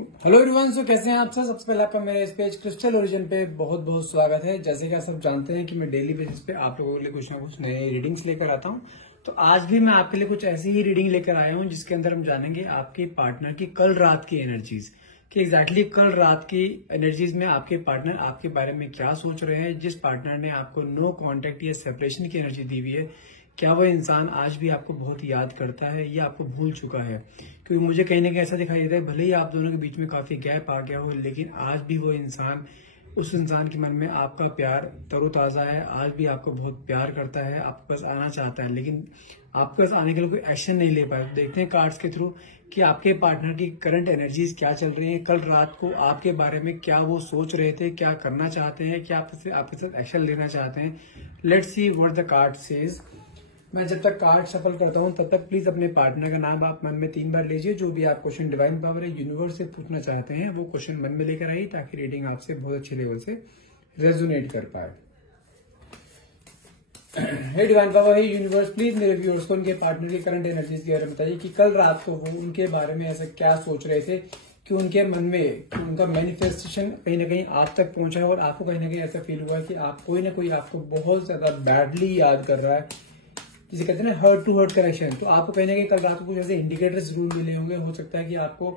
Hello everyone, सो कैसे हैं आप सब। सबसे पहले आपका मेरे इस पेज क्रिस्टल ओरिजिन पे बहुत बहुत स्वागत है। जैसे कि आप सब जानते हैं कि मैं डेली बेसिस पे आप लोगों के लिए कुछ ना कुछ नए रीडिंग्स लेकर आता हूं। तो आज भी मैं आपके लिए कुछ ऐसी ही रीडिंग लेकर आया हूं जिसके अंदर हम जानेंगे आपके पार्टनर की कल रात की एनर्जीज, कि एग्जैक्टली कल रात की एनर्जीज में आपके पार्टनर आपके बारे में क्या सोच रहे हैं। जिस पार्टनर ने आपको नो कॉन्टेक्ट या सेपरेशन की एनर्जी दी हुई है, क्या वो इंसान आज भी आपको बहुत याद करता है या आपको भूल चुका है। क्योंकि मुझे कहीं ना कहीं ऐसा दिखाई देता है, भले ही आप दोनों के बीच में काफी गैप आ गया हो, लेकिन आज भी वो इंसान, उस इंसान के मन में आपका प्यार तरोताजा है। आज भी आपको बहुत प्यार करता है, आपके पास आना चाहता है, लेकिन आपके पास आने के लिए कोई एक्शन नहीं ले पाए। तो देखते हैं कार्ड्स के थ्रू कि आपके पार्टनर की करंट एनर्जीज क्या चल रही है, कल रात को आपके बारे में क्या वो सोच रहे थे, क्या करना चाहते हैं, क्या आपके साथ एक्शन लेना चाहते हैं। Let's see what the card says. मैं जब तक कार्ड सफल करता हूं तब तक प्लीज अपने पार्टनर का नाम आप मन में 3 बार लीजिए। जो भी आप क्वेश्चन डिवाइन पावर है यूनिवर्स से पूछना चाहते हैं वो क्वेश्चन मन में लेकर आइए, ताकि रीडिंग आपसे बहुत अच्छे लेवल से रेजोनेट कर पाए। हे डिवाइन पावर, हे यूनिवर्स, प्लीज मेरे व्यूअर्स को उनके पार्टनर की करंट एनर्जीज के बारे में बताइए कि कल रात को वो उनके बारे में ऐसा क्या सोच रहे थे कि उनके मन में उनका मैनिफेस्टेशन कहीं ना कहीं आप तक पहुंचा है और आपको कहीं ना कहीं ऐसा फील हुआ है कि आप कोई ना कोई आपको बहुत ज्यादा बैडली याद कर रहा है, जिसे कहते हैं ना हर्ट टू हर्ट कनेक्शन। तो आपको कहीं ना कहीं कल रात को कुछ ऐसे इंडिकेटर्स जरूर मिले होंगे। हो सकता है कि आपको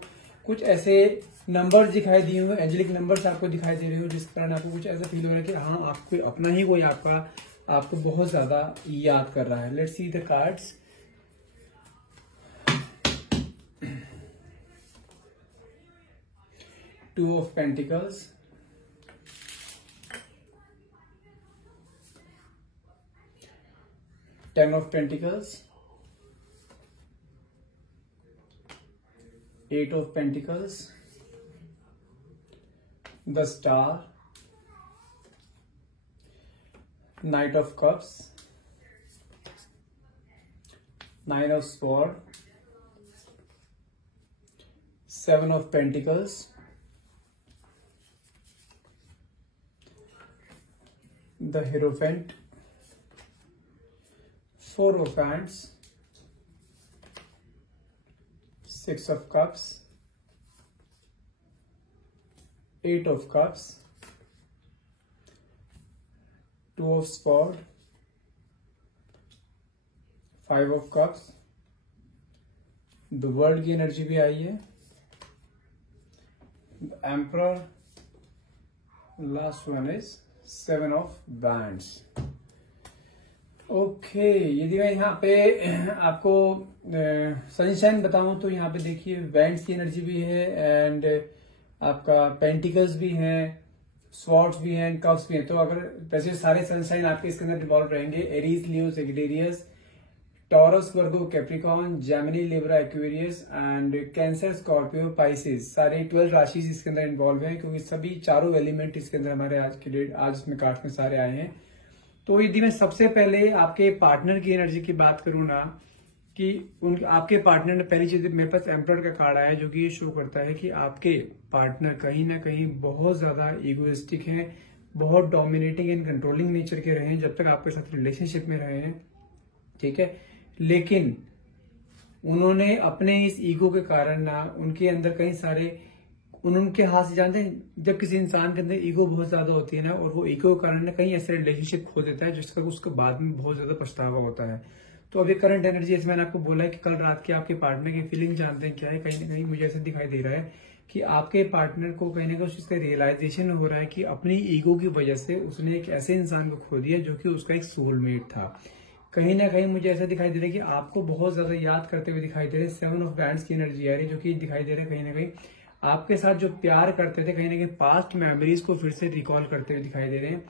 कुछ ऐसे नंबर्स दिखाई दिए हों, एंजेलिक नंबर्स आपको दिखाई दे रहे हो, जिस कारण आपको कुछ ऐसा फील हो रहा है कि हाँ, आपको अपना ही कोई आपको बहुत ज्यादा याद कर रहा है। Let's see the cards. Two of pentacles, Ten of Pentacles, Eight of Pentacles, the Star, Knight of Cups, Nine of Swords, Seven of Pentacles, the Hierophant, Four of Wands, Six of Cups, Eight of Cups, Two of Swords, Five of Cups, The World की energy भी आई है, Emperor, last one is Seven of Wands। Okay, यदि मैं यहाँ पे आपको sunshine बताऊं तो यहाँ पे देखिए वैंड्स की एनर्जी भी है एंड आपका पेंटिकल्स भी हैं, स्वॉर्ड्स भी हैं, कप्स भी हैं। तो अगर वैसे सारे सनशाइन आपके इसके अंदर इन्वॉल्व रहेंगे। Aries, Leo, Sagittarius, taurus, Virgo, Capricorn, Gemini, Libra, Aquarius and cancer, Scorpio, Pisces, सारे 12 राशि इसके अंदर इन्वॉल्व हैं, क्योंकि सभी चारों एलिमेंट इसके अंदर हमारे आज की डेट, आज इसमें कार्ड्स में सारे आए हैं। तो यदि मैं सबसे पहले आपके पार्टनर की एनर्जी की बात करूं ना, कि आपके पार्टनर ने, पहली चीज मेरे पास एम्परर का कार्ड आया, जो कि ये शो करता है कि आपके पार्टनर कहीं ना कहीं बहुत ज्यादा इगोइस्टिक हैं, बहुत डोमिनेटिंग एंड कंट्रोलिंग नेचर के रहे हैं जब तक आपके साथ रिलेशनशिप में रहे हैं, ठीक है। लेकिन उन्होंने अपने इस ईगो के कारण ना, उनके अंदर कई सारे, उनके हाथ से, जानते हैं जब किसी इंसान के अंदर ईगो बहुत ज्यादा होती है ना, और वो ईगो के कारण ना कहीं ऐसे रिलेशनशिप खो देता है जिसका उसके बाद में बहुत ज्यादा पछतावा होता है। तो अभी करंट एनर्जी, जैसे मैंने आपको बोला है कि कल रात के आपके पार्टनर की फीलिंग जानते हैं क्या है, कहीं ना कहीं मुझे ऐसा दिखाई दे रहा है कि आपके पार्टनर को कहीं ना कहीं उसका रियलाइजेशन हो रहा है कि अपनी ईगो की वजह से उसने एक ऐसे इंसान को खो दिया जो कि उसका एक सोलमेट था। कहीं ना कहीं मुझे ऐसा दिखाई दे रहा है कि आपको बहुत ज्यादा याद करते हुए दिखाई दे रहे हैं। 7 ऑफ वैंड्स की एनर्जी आ रही है, जो कि दिखाई दे रहा है कहीं ना कहीं आपके साथ जो प्यार करते थे, कहीं ना कहीं पास्ट मेमोरीज को फिर से रिकॉल करते हुए दिखाई दे रहे हैं।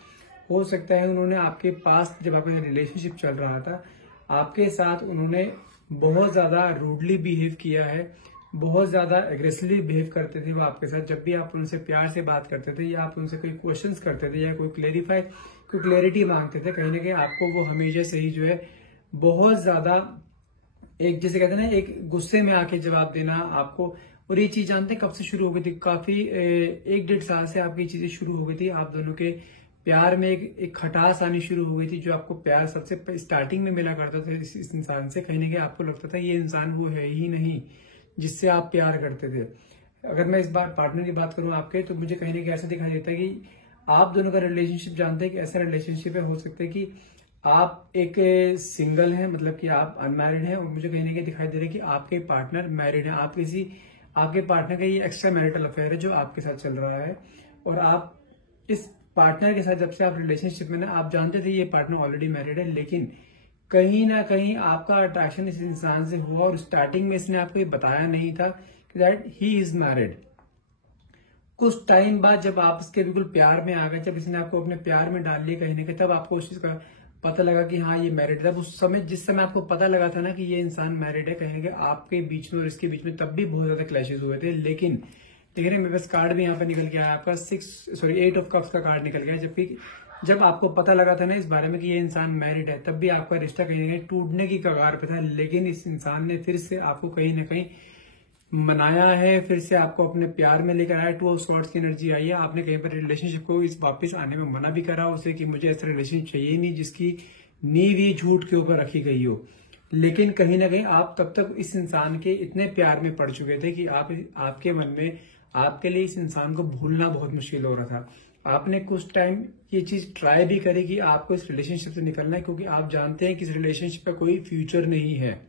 हो सकता है उन्होंने आपके पास्ट, जब आपका रिलेशनशिप चल रहा था, आपके साथ उन्होंने बहुत ज्यादा रूडली बिहेव किया है, बहुत ज्यादा एग्रेसिवली बिहेव करते थे वो आपके साथ। जब भी आप उनसे प्यार से बात करते थे या आप उनसे कोई क्वेश्चंस करते थे या कोई क्लैरिटी मांगते थे, कहीं ना कहीं आपको वो हमेशा से ही जो है बहुत ज्यादा एक, जैसे कहते हैं ना, एक गुस्से में आके जवाब देना आपको। और ये चीज जानते हैं कब से शुरू हो गई थी, काफी 1-1.5 साल से आपकी चीजें शुरू हो गई थी। आप दोनों के प्यार में एक खटास आनी शुरू हो गई थी। जो आपको प्यार सबसे स्टार्टिंग में मिला करता था इस इंसान से, कहीं ना कहीं आपको लगता था ये इंसान वो है ही नहीं जिससे आप प्यार करते थे। अगर मैं इस बार पार्टनर की बात करूं आपके, तो मुझे कहीं ना कहीं ऐसा दिखाई देता है कि आप दोनों का रिलेशनशिप जानते हैं कि ऐसा रिलेशनशिप है, हो सकता है कि आप एक सिंगल हैं, मतलब कि आप अनमैरिड हैं, और मुझे कहीं ना कहीं दिखाई दे रहा है कि आपके पार्टनर मैरिड है। आप किसी आपके पार्टनर का ये एक्स्ट्रा मैरिटल अफेयर है जो आपके साथ चल रहा है, और आप इस पार्टनर के साथ जब से आप रिलेशनशिप में ना, आप जानते थे ये पार्टनर ऑलरेडी मैरिड है, लेकिन कहीं ना कहीं आपका अट्रैक्शन इस इंसान से हुआ, और स्टार्टिंग में इसने आपको ये बताया नहीं था कि दैट ही इज मैरिड। कुछ टाइम बाद जब आप इसके बिल्कुल प्यार में आ गए, जब इसने आपको अपने प्यार में डाल लिया कहीं ना कहीं, तब आपको उस चीज का पता लगा कि हाँ ये मैरिड है। उस समय जिस समय आपको पता लगा था ना कि ये इंसान मैरिड है, कहीं ना कहीं आपके बीच में और इसके बीच में तब भी बहुत ज्यादा क्लैशेस हुए थे। लेकिन देखिए मेरे पास कार्ड भी यहाँ पर निकल गया है आपका 8 ऑफ कप्स का कार्ड निकल गया, जबकि जब आपको पता लगा था ना इस बारे में कि ये इंसान मैरिड है, तब भी आपका रिश्ता कहीं ना कहीं टूटने की कगार पे था। लेकिन इस इंसान ने फिर से आपको कहीं ना कहीं मनाया है, फिर से आपको अपने प्यार में लेकर आया। 2 ऑफ स्वॉर्ड्स की एनर्जी आई है। आपने कहीं पर रिलेशनशिप को इस वापस आने में मना भी करा उसे कि मुझे ऐसा रिलेशनशिप चाहिए नहीं जिसकी नींव ही झूठ के ऊपर रखी गई हो। लेकिन कहीं ना कहीं आप तब तक इस इंसान के इतने प्यार में पड़ चुके थे कि आपके मन में आपके लिए इस इंसान को भूलना बहुत मुश्किल हो रहा था। आपने कुछ टाइम ये चीज ट्राई भी करी कि आपको इस रिलेशनशिप से निकलना है, क्योंकि आप जानते हैं कि इस रिलेशनशिप का कोई फ्यूचर नहीं है,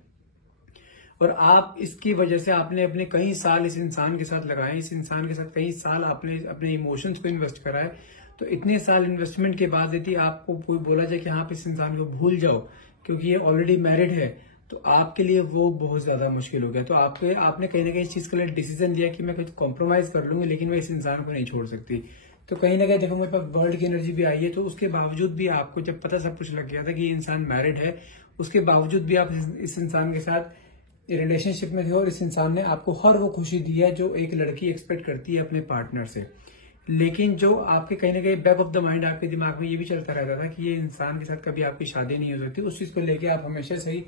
और आप इसकी वजह से आपने अपने कई साल इस इंसान के साथ लगाए, इस इंसान के साथ कई साल आपने अपने इमोशंस को इन्वेस्ट करा है। तो इतने साल इन्वेस्टमेंट के बाद यदि आपको कोई बोला जाए कि हाँ इस इंसान को भूल जाओ क्योंकि ये ऑलरेडी मैरिड है, तो आपके लिए वो बहुत ज्यादा मुश्किल हो गया। तो आपने कहीं ना कहीं इस चीज के लिए डिसीजन लिया कि मैं कुछ कॉम्प्रोमाइज कर लूंगी, लेकिन मैं इस इंसान को नहीं छोड़ सकती। तो कहीं ना कहीं देखो मेरे पास वर्ल्ड की एनर्जी भी आई है, तो उसके बावजूद भी आपको जब पता सब कुछ लग गया था कि ये इंसान मैरिड है, उसके बावजूद भी आप इस इंसान के साथ रिलेशनशिप में थे, और इस इंसान ने आपको हर वो खुशी दी है जो एक लड़की एक्सपेक्ट करती है अपने पार्टनर से। लेकिन जो आपके कहीं ना कहीं बैक ऑफ द माइंड आपके दिमाग में ये भी चलता रहता था कि ये इंसान के साथ कभी आपकी शादी नहीं हो सकती, उस चीज को लेके आप हमेशा से ही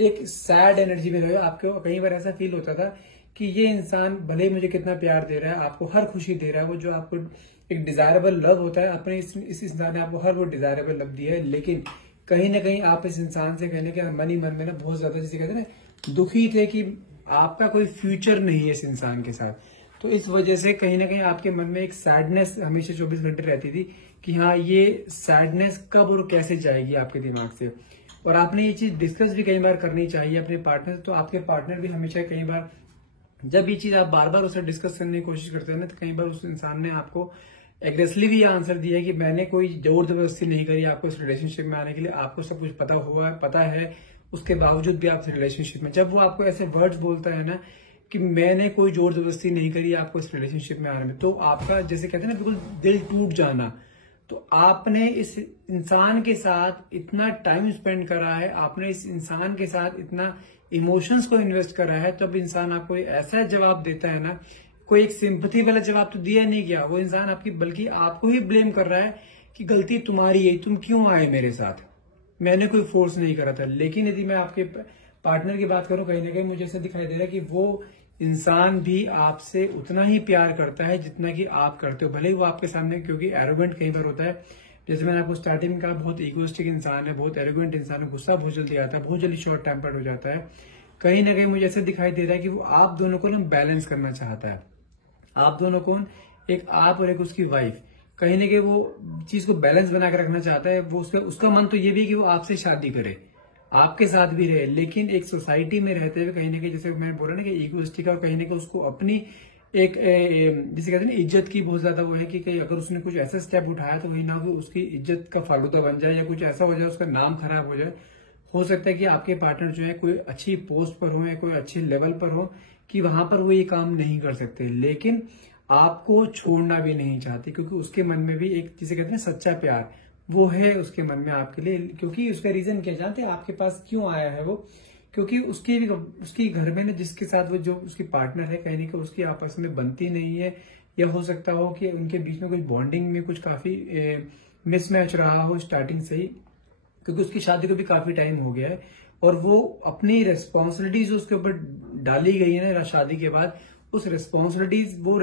एक सैड एनर्जी में रहे। आपको कई बार ऐसा फील होता था कि ये इंसान भले ही मुझे कितना प्यार दे रहा है, आपको हर खुशी दे रहा है, वो जो आपको एक डिजायरेबल लव होता है, अपने इस इंसान ने आपको हर वो डिजायरेबल लव दिया है। लेकिन कहीं ना कहीं आप इस इंसान से कहने के मन ही मन में ना बहुत ज्यादा, जैसे कहते हैं ना, दुखी थे कि आपका कोई फ्यूचर नहीं है इस इंसान के साथ। तो इस वजह से कहीं ना कहीं आपके मन में एक सैडनेस हमेशा 24 घंटे रहती थी कि हाँ ये सैडनेस कब और कैसे जाएगी आपके दिमाग से। और आपने ये चीज डिस्कस भी कई बार करनी चाहिए अपने पार्टनर, तो आपके पार्टनर भी हमेशा कई बार जब ये चीज आप बार बार उसे डिस्कस करने की कोशिश करते हैं ना, तो कई बार उस इंसान ने आपको एग्रेसिवली भी आंसर दिया है कि मैंने कोई जोर जबरदस्ती नहीं करी आपको इस रिलेशनशिप में आने के लिए, आपको सब कुछ पता है, उसके बावजूद भी आप रिलेशनशिप में। जब वो आपको ऐसे वर्ड्स बोलता है ना कि मैंने कोई जोर जबरदस्ती नहीं करी आपको इस रिलेशनशिप में आने में, तो आपका जैसे कहते हैं ना बिल्कुल दिल टूट जाना। तो आपने इस इंसान के साथ इतना टाइम स्पेंड करा है, आपने इस इंसान के साथ इतना इमोशंस को इन्वेस्ट करा है, तब इंसान आपको ऐसा जवाब देता है ना, कोई एक सिंपथी वाला जवाब तो दिया नहीं गया, वो इंसान आपकी बल्कि आपको ही ब्लेम कर रहा है कि गलती तुम्हारी है, तुम क्यों आए मेरे साथ, मैंने कोई फोर्स नहीं करा था। लेकिन यदि मैं आपके पार्टनर की बात करूं, कहीं ना कहीं मुझे ऐसा दिखाई दे रहा है कि वो इंसान भी आपसे उतना ही प्यार करता है जितना कि आप करते हो। भले ही वो आपके सामने क्योंकि एरोगेंट कई बार होता है, जैसे मैंने आपको स्टार्टिंग में कहा, बहुत इगोइस्टिक इंसान है, बहुत एरोगेंट इंसान है, गुस्सा बहुत जल्दी आता है, बहुत जल्दी शॉर्ट टेम्पर्ड हो जाता है। कहीं ना कहीं मुझे ऐसा दिखाई दे रहा है कि वो आप दोनों को ना बैलेंस करना चाहता है, आप दोनों को, एक आप और एक उसकी वाइफ, कहीं ना कहीं वो चीज को बैलेंस बना कर रखना चाहता है। वो उसका मन तो ये भी है कि वो आपसे शादी करे, आपके साथ भी रहे, लेकिन एक सोसाइटी में रहते हुए कहीं ना कहीं, जैसे मैंने बोला ना कि ईगोइस्टिक, और कहीं ना कहीं उसको अपनी एक जिसे कहते हैं इज्जत की बहुत ज्यादा वो है कि कहीं अगर उसने कुछ ऐसा स्टेप उठाया तो वही ना हो उसकी इज्जत का फालूदा बन जाए या कुछ ऐसा हो जाए, उसका नाम खराब हो जाए। हो सकता है कि आपके पार्टनर जो है कोई अच्छी पोस्ट पर हो या कोई अच्छे लेवल पर हो कि वहां पर वो ये काम नहीं कर सकते, लेकिन आपको छोड़ना भी नहीं चाहते, क्योंकि उसके मन में भी एक जिसे कहते हैं सच्चा प्यार वो है उसके मन में आपके लिए। क्योंकि उसका रीजन क्या जानते हैं आपके पास क्यों आया है वो, क्योंकि उसकी घर में ना जिसके साथ वो जो उसकी पार्टनर है, कहीं ना उसकी आपस में बनती नहीं है, या हो सकता हो कि उनके बीच में कुछ बॉन्डिंग में कुछ काफी मिसमैच रहा हो स्टार्टिंग से ही, क्योंकि उसकी शादी को भी काफी टाइम हो गया है, और वो अपनी रेस्पॉन्सिबिलिटीज उसके ऊपर डाली गई है ना शादी के बाद, उस रेस्पॉन्सिबिलिटी को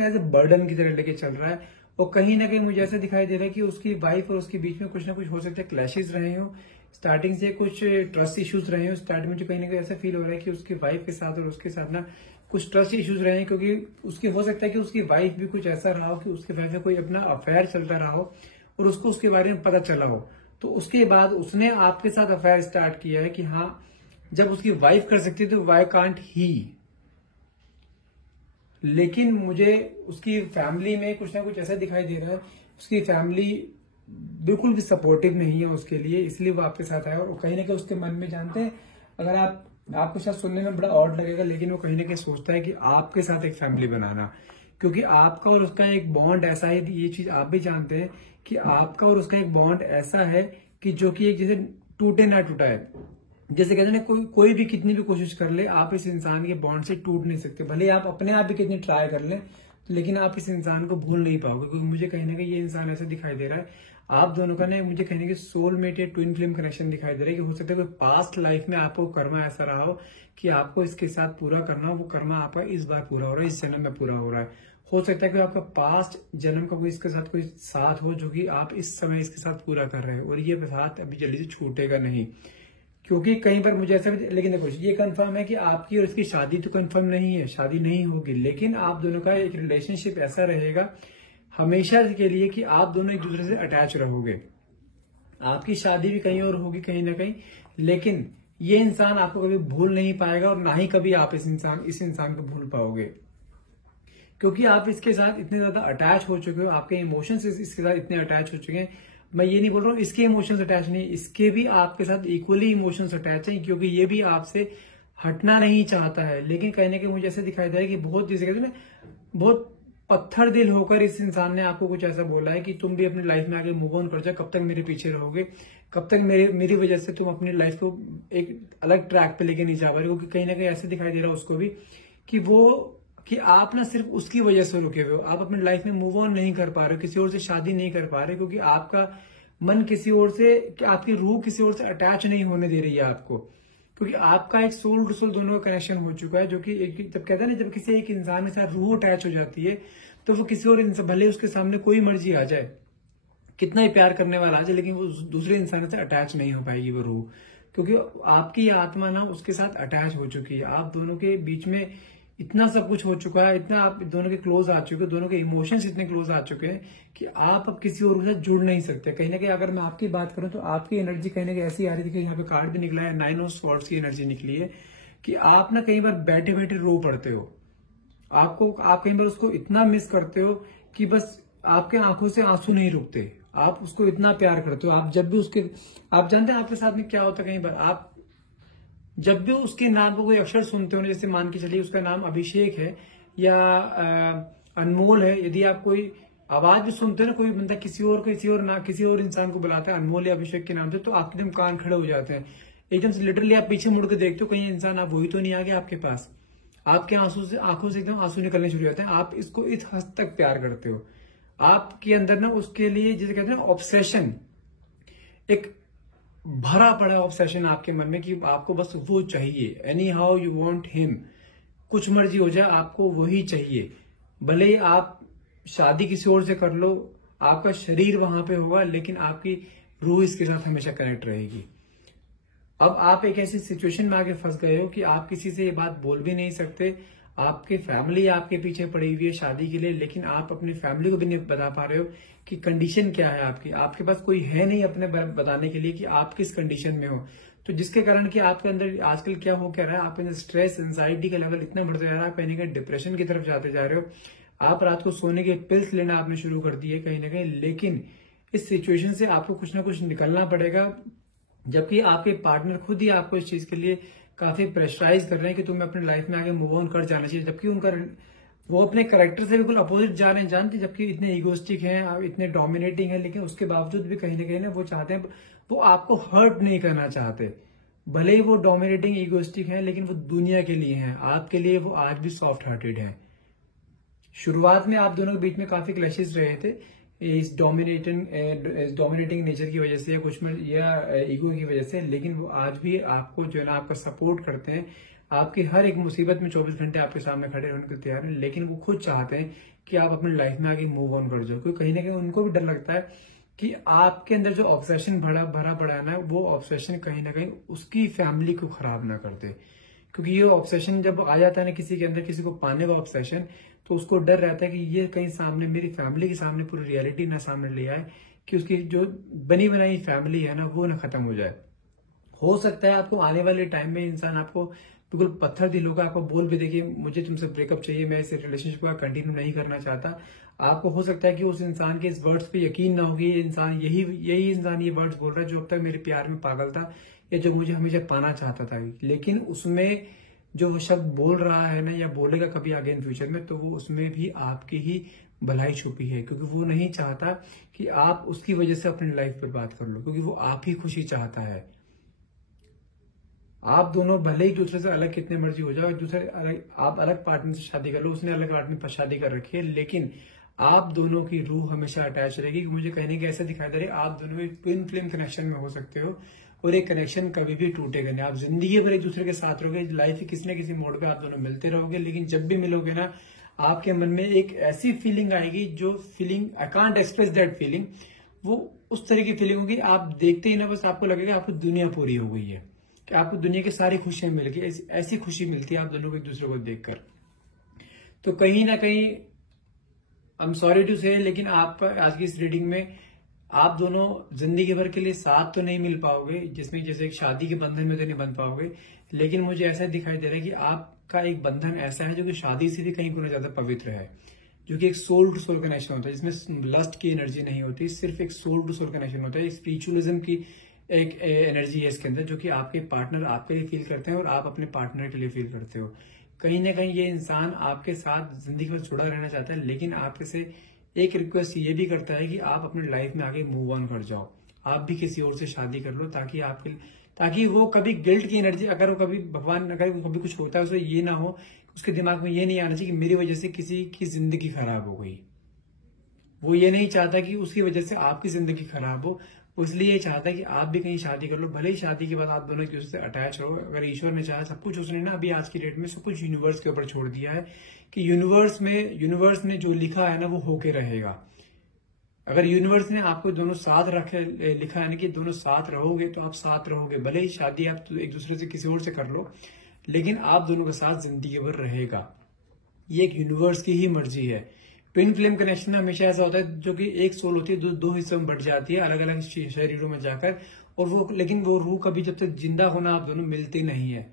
एज ए बर्डन की तरह लेके चल रहा है। और कहीं ना कहीं मुझे ऐसा दिखाई दे रहा है कि उसकी वाइफ और उसके बीच में कुछ ना कुछ हो सकता है क्लैशेस रहे हो, स्टार्टिंग से कुछ ट्रस्ट इश्यूज रहे हो। स्टार्टिंग में जो कहीं ना कहीं ऐसा फील हो रहा है कि उसकी वाइफ के साथ और उसके साथ ना कुछ ट्रस्ट इश्यूज रहे हैं, क्योंकि उसकी हो सकता है कि उसकी वाइफ भी कुछ ऐसा रहा हो कि उसके वाइफ में कोई अपना अफेयर चलता रहा हो और उसको उसके बारे में पता चला हो, तो उसके बाद उसने आपके साथ अफेयर स्टार्ट किया है कि हाँ, जब उसकी वाइफ कर सकती है तो वाई कांट ही। लेकिन मुझे उसकी फैमिली में कुछ ना कुछ ऐसा दिखाई दे रहा है, उसकी फैमिली बिल्कुल भी सपोर्टिव नहीं है उसके लिए, इसलिए वो आपके साथ आया। और कहीं ना कहीं उसके मन में, जानते हैं, अगर आपको शायद सुनने में बड़ा ऑड लगेगा, लेकिन वो कहीं ना कहीं सोचता है कि आपके साथ एक फैमिली बनाना, क्योंकि आपका और उसका एक बॉन्ड ऐसा है, ये चीज आप भी जानते हैं कि आपका और उसका एक बॉन्ड ऐसा है कि जो कि एक जैसे टूटे ना टूटा है। जैसे कहते हैं ना, कोई भी कितनी भी कोशिश कर ले, आप इस इंसान के बॉन्ड से टूट नहीं सकते। भले आप अपने आप भी कितनी ट्राई कर ले, लेकिन आप इस इंसान को भूल नहीं पाओगे, क्योंकि मुझे कहीं ना कहीं ये इंसान ऐसा दिखाई दे रहा है, आप दोनों का ना मुझे कहीं ना कहीं सोलमेट या ट्विन फ्लेम कनेक्शन दिखाई दे रहा है। कि हो सकता है कोई पास्ट लाइफ में आपको कर्मा ऐसा रहा हो कि आपको इसके साथ पूरा करना हो, वो कर्मा आपका इस बार पूरा हो रहा है, इस जन्म में पूरा हो रहा है। हो सकता है कि आपका पास्ट जन्म का कोई इसके साथ कोई साथ हो, जो कि आप इस समय इसके साथ पूरा कर रहे हैं, और ये साथ अभी जल्दी से छूटेगा नहीं। क्योंकि कई बार मुझे ऐसा, लेकिन देखो ये कंफर्म है कि आपकी और इसकी शादी तो कंफर्म नहीं है, शादी नहीं होगी, लेकिन आप दोनों का एक रिलेशनशिप ऐसा रहेगा हमेशा के लिए कि आप दोनों एक दूसरे से अटैच रहोगे। आपकी शादी भी कहीं और होगी कहीं ना कहीं, लेकिन ये इंसान आपको कभी भूल नहीं पाएगा, और ना ही कभी आप इस इंसान को भूल पाओगे, क्योंकि आप इसके साथ इतने ज्यादा अटैच हो चुके हो, आपके इमोशंस इसके साथ इतने अटैच हो चुके हैं। मैं ये नहीं बोल रहा हूँ इसके इमोशंस अटैच नहीं, इसके भी आपके साथ इक्वली इमोशंस अटैच हैं, क्योंकि ये भी आपसे हटना नहीं चाहता है। लेकिन कहीं ना कहीं मुझे ऐसा दिखाई दे रहा है कि बहुत, जैसे कहते हैं ना, बहुत पत्थर दिल होकर इस इंसान ने आपको कुछ ऐसा बोला है कि तुम भी अपनी लाइफ में आगे मूव ऑन कर जाओ, कब तक मेरे पीछे रहोगे, कब तक मेरी वजह से तुम अपनी लाइफ को एक अलग ट्रैक पे लेके नहीं जा पा रहे हो। क्योंकि कहीं ना कहीं ऐसे दिखाई दे रहा है उसको भी कि आप ना सिर्फ उसकी वजह से रुके हुए हो, आप अपनी लाइफ में मूव ऑन नहीं कर पा रहे हो, किसी और से शादी नहीं कर पा रहे, क्योंकि आपका मन किसी और से, आपकी रूह किसी और से अटैच नहीं होने दे रही है आपको। क्योंकि आपका एक सोल टू सोल दोनों का कनेक्शन हो चुका है, जो कि जब कहते हैं ना, जब किसी एक इंसान के साथ रूह अटैच हो जाती है, तो वो किसी और इंसान, भले उसके सामने कोई मर्जी आ जाए, कितना ही प्यार करने वाला आ जाए, लेकिन वो दूसरे इंसान से अटैच नहीं हो पाएगी वो रूह, क्योंकि आपकी आत्मा ना उसके साथ अटैच हो चुकी है। आप दोनों के बीच में इतना सब कुछ हो चुका है, इतना आप दोनों के क्लोज आ चुके हैं, दोनों के इमोशंस इतने क्लोज आ चुके हैं कि आप अब किसी और के साथ जुड़ नहीं सकते। कहीं ना कहीं अगर मैं आपकी बात करूं तो आपकी एनर्जी कहीं ना कहीं ऐसी आ रही थी कि यहाँ पे कार्ड भी निकला है, 9 ऑफ स्वॉर्ड्स की एनर्जी निकली है, कि आप ना कई बार बैठे बैठे रो पड़ते हो, आप कई बार उसको इतना मिस करते हो कि बस आपके आंखों से आंसू नहीं रुकते, आप उसको इतना प्यार करते हो। आप जब भी आप जानते हैं आपके साथ में क्या होता है, कई बार आप जब भी उसके नाम को कोई अक्षर सुनते हो, जैसे मान के चलिए उसका नाम अभिषेक है या अनमोल है, यदि आप कोई आवाज भी सुनते हो ना, कोई बंदा किसी और इंसान को बुलाता है अनमोल या अभिषेक के नाम से, तो आपके एकदम कान खड़े हो जाते हैं, एकदम से लिटरली आप पीछे मुड़ के देखते हो कहीं इंसान आप वही तो नहीं आ गया आपके पास, आपके आंखों से एकदम आंसू निकलने शुरू हो जाते हैं। आप इसको इस हद तक प्यार करते हो, आपके अंदर ना उसके लिए जैसे कहते हैं ऑब्सेशन, एक भरा पड़ा ऑब्सेशन आपके मन में कि आपको बस वो चाहिए, any how you want him, कुछ मर्जी हो जाए आपको वही चाहिए। भले ही आप शादी किसी और से कर लो, आपका शरीर वहां पे होगा, लेकिन आपकी रूह इसके साथ हमेशा कनेक्ट रहेगी। अब आप एक ऐसी सिचुएशन में आके फंस गए हो कि आप किसी से ये बात बोल भी नहीं सकते, आपकी फैमिली आपके पीछे पड़ी हुई है शादी के लिए, लेकिन आप अपनी फैमिली को भी नहीं बता पा रहे हो कि कंडीशन क्या है आपकी, आपके पास कोई है नहीं अपने बताने के लिए कि आप किस कंडीशन में हो। तो जिसके कारण कि आपके अंदर आजकल क्या हो क्या रहा है, आपके अंदर स्ट्रेस एंजाइटी का लेवल इतना बढ़ता जा रहा है, आप कहीं ना कहीं डिप्रेशन की तरफ जाते जा रहे हो, आप रात को सोने के पिल्स लेना आपने शुरू कर दिए कहीं ना कहीं। लेकिन इस सिचुएशन से आपको कुछ ना कुछ निकलना पड़ेगा, जबकि आपके पार्टनर खुद ही आपको इस चीज के लिए काफी प्रेशराइज कर रहे हैं कि तुम्हें अपनी लाइफ में आगे मूव ऑन कर जाना चाहिए, जबकि वो अपने कैरेक्टर से बिल्कुल अपोजिट जा रहे हैं, जानते, जबकि इतने इगोस्टिक हैं, इतने डोमिनेटिंग हैं, लेकिन उसके बावजूद भी कहीं ना कहीं ना वो चाहते हैं, वो आपको हर्ट नहीं करना चाहते। भले ही वो डोमिनेटिंग इगोस्टिक हैं, लेकिन वो दुनिया के लिए हैं, आपके लिए वो आज भी सॉफ्ट हार्टेड हैं। शुरुआत में आप दोनों के बीच में काफी क्लैशेस रहे थे इस डोमिनेटिंग नेचर की वजह से या कुछ में या ईगो की वजह से, लेकिन वो आज भी आपको जो है ना आपका सपोर्ट करते हैं, आपकी हर एक मुसीबत में 24 घंटे आपके सामने खड़े होने को तैयार हैं। लेकिन वो खुद चाहते हैं कि आप अपनी लाइफ में आगे मूव ऑन कर जाओ, क्योंकि कहीं ना कहीं उनको भी डर लगता है कि आपके अंदर जो ऑब्सेशन भरा पड़ा है ना, वो ऑब्सेशन कहीं ना कहीं उसकी फैमिली को खराब ना कर दे। क्योंकि ये ऑब्सेशन जब आ जाता है ना किसी के अंदर, किसी को पाने का ऑब्सेशन, तो उसको डर रहता है कि ये कहीं सामने मेरी फैमिली के सामने पूरी रियलिटी ना सामने ले आए, कि उसकी जो बनी बनाई फैमिली है ना वो ना खत्म हो जाए। हो सकता है आपको आने वाले टाइम में इंसान आपको बिल्कुल पत्थर दिल होगा, आपको बोल भी देखिए मुझे तुमसे ब्रेकअप चाहिए, मैं इस रिलेशनशिप का कंटिन्यू नहीं करना चाहता। आपको हो सकता है कि उस इंसान के इस वर्ड्स पे यकीन ना होगी, ये इंसान यही इंसान ये वर्ड्स बोल रहा है जो अब तक मेरे प्यार में पागल था या जो मुझे हमेशा पाना चाहता था, लेकिन उसमें जो शब्द बोल रहा है ना या बोलेगा कभी आगे इन फ्यूचर में, तो वो उसमें भी आपकी ही भलाई छुपी है, क्योंकि वो नहीं चाहता कि आप उसकी वजह से अपनी लाइफ बर्बाद कर लो, क्योंकि वो आप ही खुशी चाहता है। आप दोनों भले ही दूसरे से अलग कितने मर्जी हो जाओ, आप अलग पार्टनर से शादी कर लो, उसने अलग पार्टनर पर शादी कर रखी है, लेकिन आप दोनों की रूह हमेशा अटैच रहेगी। मुझे कहने के ऐसा दिखाई दे रहा है आप दोनों एक ट्विन फ्लेम कनेक्शन में हो सकते हो, और एक कनेक्शन कभी भी टूटेगा नहीं। आप जिंदगी भर एक दूसरे के साथ रहोगे, लाइफ के किसी न किसी मोड पे आप दोनों मिलते रहोगे, लेकिन जब भी मिलोगे ना आपके मन में एक ऐसी फीलिंग आएगी, जो feeling I can't express that feeling, वो उस तरह की फीलिंग होगी, आप देखते ही ना बस आपको लगेगा आपको दुनिया पूरी हो गई है, कि आपको दुनिया की सारी खुशियां मिल गई। ऐसी खुशी मिलती है आप दोनों को एक दूसरे को देखकर। तो कहीं ना कहीं आई एम सॉरी टू से, लेकिन आप आज की इस रीडिंग में आप दोनों जिंदगी भर के लिए साथ तो नहीं मिल पाओगे, जिसमें जैसे एक शादी के बंधन में तो नहीं बन पाओगे, लेकिन मुझे ऐसा दिखाई दे रहा है कि आपका एक बंधन ऐसा है जो कि शादी से भी कहीं गुना ज्यादा पवित्र है, जो कि एक सोल टू सोल कनेक्शन होता है, जिसमें लस्ट की एनर्जी नहीं होती, सिर्फ एक सोल टू सोल कनेक्शन होता है। स्पिरिचुअलिज्म की एक एनर्जी है इसके अंदर, जो कि आपके पार्टनर आपके लिए फील करते हैं और आप अपने पार्टनर के लिए फील करते हो। कहीं ना कहीं ये इंसान आपके साथ जिंदगी भर जुड़ा रहना चाहता है, लेकिन आपके से एक रिक्वेस्ट ये भी करता है कि आप अपने लाइफ में आगे मूव ऑन कर जाओ, आप भी किसी और से शादी कर लो, ताकि वो कभी गिल्ट की एनर्जी, अगर वो कभी भगवान अगर कभी कुछ होता है उसे ये ना हो, उसके दिमाग में ये नहीं आना चाहिए कि मेरी वजह से किसी की जिंदगी खराब हो गई। वो ये नहीं चाहता कि उसकी वजह से आपकी जिंदगी खराब हो, वो इसलिए चाहता है कि आप भी कहीं शादी कर लो, भले ही शादी के बाद आप दोनों एक दूसरे से अटैच हो। अगर ईश्वर ने चाहा, सब कुछ उसने ना अभी आज की डेट में सब कुछ यूनिवर्स के ऊपर छोड़ दिया है, कि यूनिवर्स ने जो लिखा है ना वो होके रहेगा। अगर यूनिवर्स ने आपको दोनों साथ लिखा है ना कि दोनों साथ रहोगे, तो आप साथ रहोगे, भले ही शादी आप एक दूसरे से किसी और से कर लो, लेकिन आप दोनों के साथ जिंदगी भर रहेगा। ये एक यूनिवर्स की ही मर्जी है। ट्विन फ्लेम कनेक्शन हमेशा ऐसा होता है, जो कि एक सोल होती है दो हिस्सों में बढ़ जाती है, अलग अलग शरीरों में जाकर, और लेकिन वो रूह कभी जब तक जिंदा होना आप दोनों मिलते नहीं है,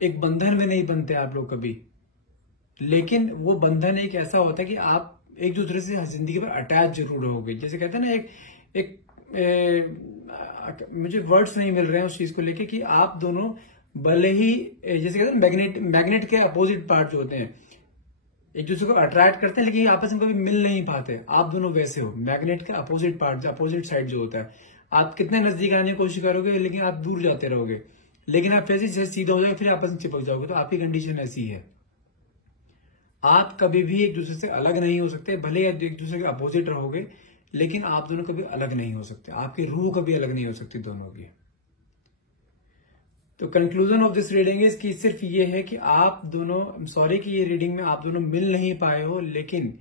एक बंधन में नहीं बनते आप लोग कभी, लेकिन वो बंधन एक ऐसा होता है कि आप एक दूसरे से जिंदगी भर अटैच जरूर रहोगे। जैसे कहते हैं ना मुझे वर्ड्स नहीं मिल रहे हैं उस चीज को लेके, कि आप दोनों भले ही जैसे कहते हैं मैग्नेट के अपोजिट पार्ट जो होते हैं एक दूसरे को अट्रैक्ट करते हैं, लेकिन आपस में कभी मिल नहीं पाते, आप दोनों वैसे हो। मैग्नेट का अपोजिट पार्ट, अपोजिट साइड जो होता है, आप कितने नजदीक आने की कोशिश करोगे लेकिन आप दूर जाते रहोगे, लेकिन आप जैसे सीधा हो जाए फिर आपस में चिपक जाओगे। तो आपकी कंडीशन ऐसी है, आप कभी भी एक दूसरे से अलग नहीं हो सकते, भले एक दूसरे के अपोजिट रहोगे, लेकिन आप दोनों कभी अलग नहीं हो सकते, आपकी रूह कभी अलग नहीं हो सकती दोनों की। तो conclusion of this reading is कि सिर्फ ये है कि आप दोनों, सॉरी कि ये रीडिंग में आप दोनों मिल नहीं पाए हो, लेकिन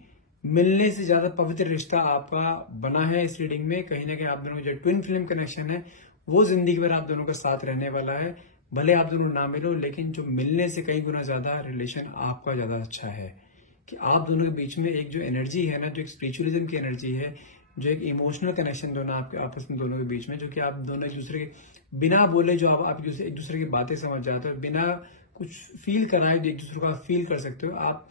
मिलने से ज्यादा पवित्र रिश्ता आपका बना है इस रीडिंग में। कहीं ना कहीं आप दोनों जो ट्विन फ्लेम कनेक्शन है वो जिंदगी भर आप दोनों का साथ रहने वाला है। भले आप दोनों ना मिलो, लेकिन जो मिलने से कई गुना ज्यादा रिलेशन आपका ज्यादा अच्छा है, कि आप दोनों के बीच में एक जो एनर्जी है ना, जो एक स्पिरिचुअलिज्म की एनर्जी है, जो एक इमोशनल कनेक्शन दोनों आपके आपस में दोनों के बीच में, जो कि आप दोनों एक दूसरे के बिना बोले जो आप एक दूसरे की बातें समझ जाते हो, बिना कुछ फील कराए एक दूसरे को आप फील कर सकते हो, आप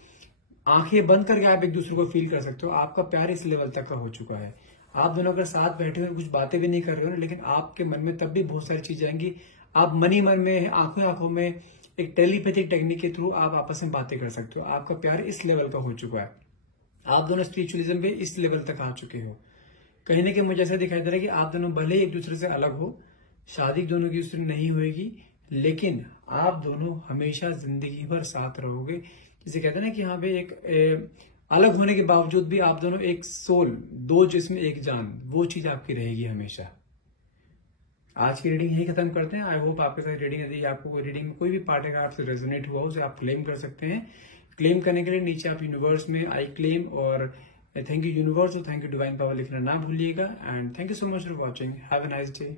आंखें बंद करके आप एक दूसरे को फील कर सकते हो। आपका प्यार इस लेवल तक का हो चुका है। आप दोनों अगर साथ बैठे हुए कुछ बातें भी नहीं कर रहे हो, लेकिन आपके मन में तब भी बहुत सारी चीजें आएंगी। आप मन ही मन में, आंखों में एक टेलीपैथिक टेक्निक के थ्रू आप आपस में बातें कर सकते हो। आपका प्यार इस लेवल का हो चुका है, आप दोनों स्पिरिचुअलिज्म पे इस लेवल तक आ चुके हो। कहीं ना कहीं मुझे ऐसा दिखाई दे रहा है कि आप दोनों भले ही एक दूसरे से अलग हो, शादी दोनों की उससे नहीं होगी, लेकिन आप दोनों हमेशा जिंदगी भर साथ रहोगे। जिसे कहते हैं ना कि यहाँ पे एक अलग होने के बावजूद भी आप दोनों एक सोल, दो जिस्म एक जान, वो चीज आपकी रहेगी हमेशा। आज की रीडिंग यही खत्म करते हैं। आई होप आपके साथ रीडिंग, यदि आपको कोई रीडिंग में कोई भी पार्ट अगर आपसे रेजोनेट हुआ उसे आप क्लेम कर सकते हैं। क्लेम करने के लिए नीचे आप यूनिवर्स में आई क्लेम और थैंक यू यूनिवर्स और थैंक यू डिवाइन पावर लिखना ना भूलिएगा। And thank you so much for watching. Have a nice day.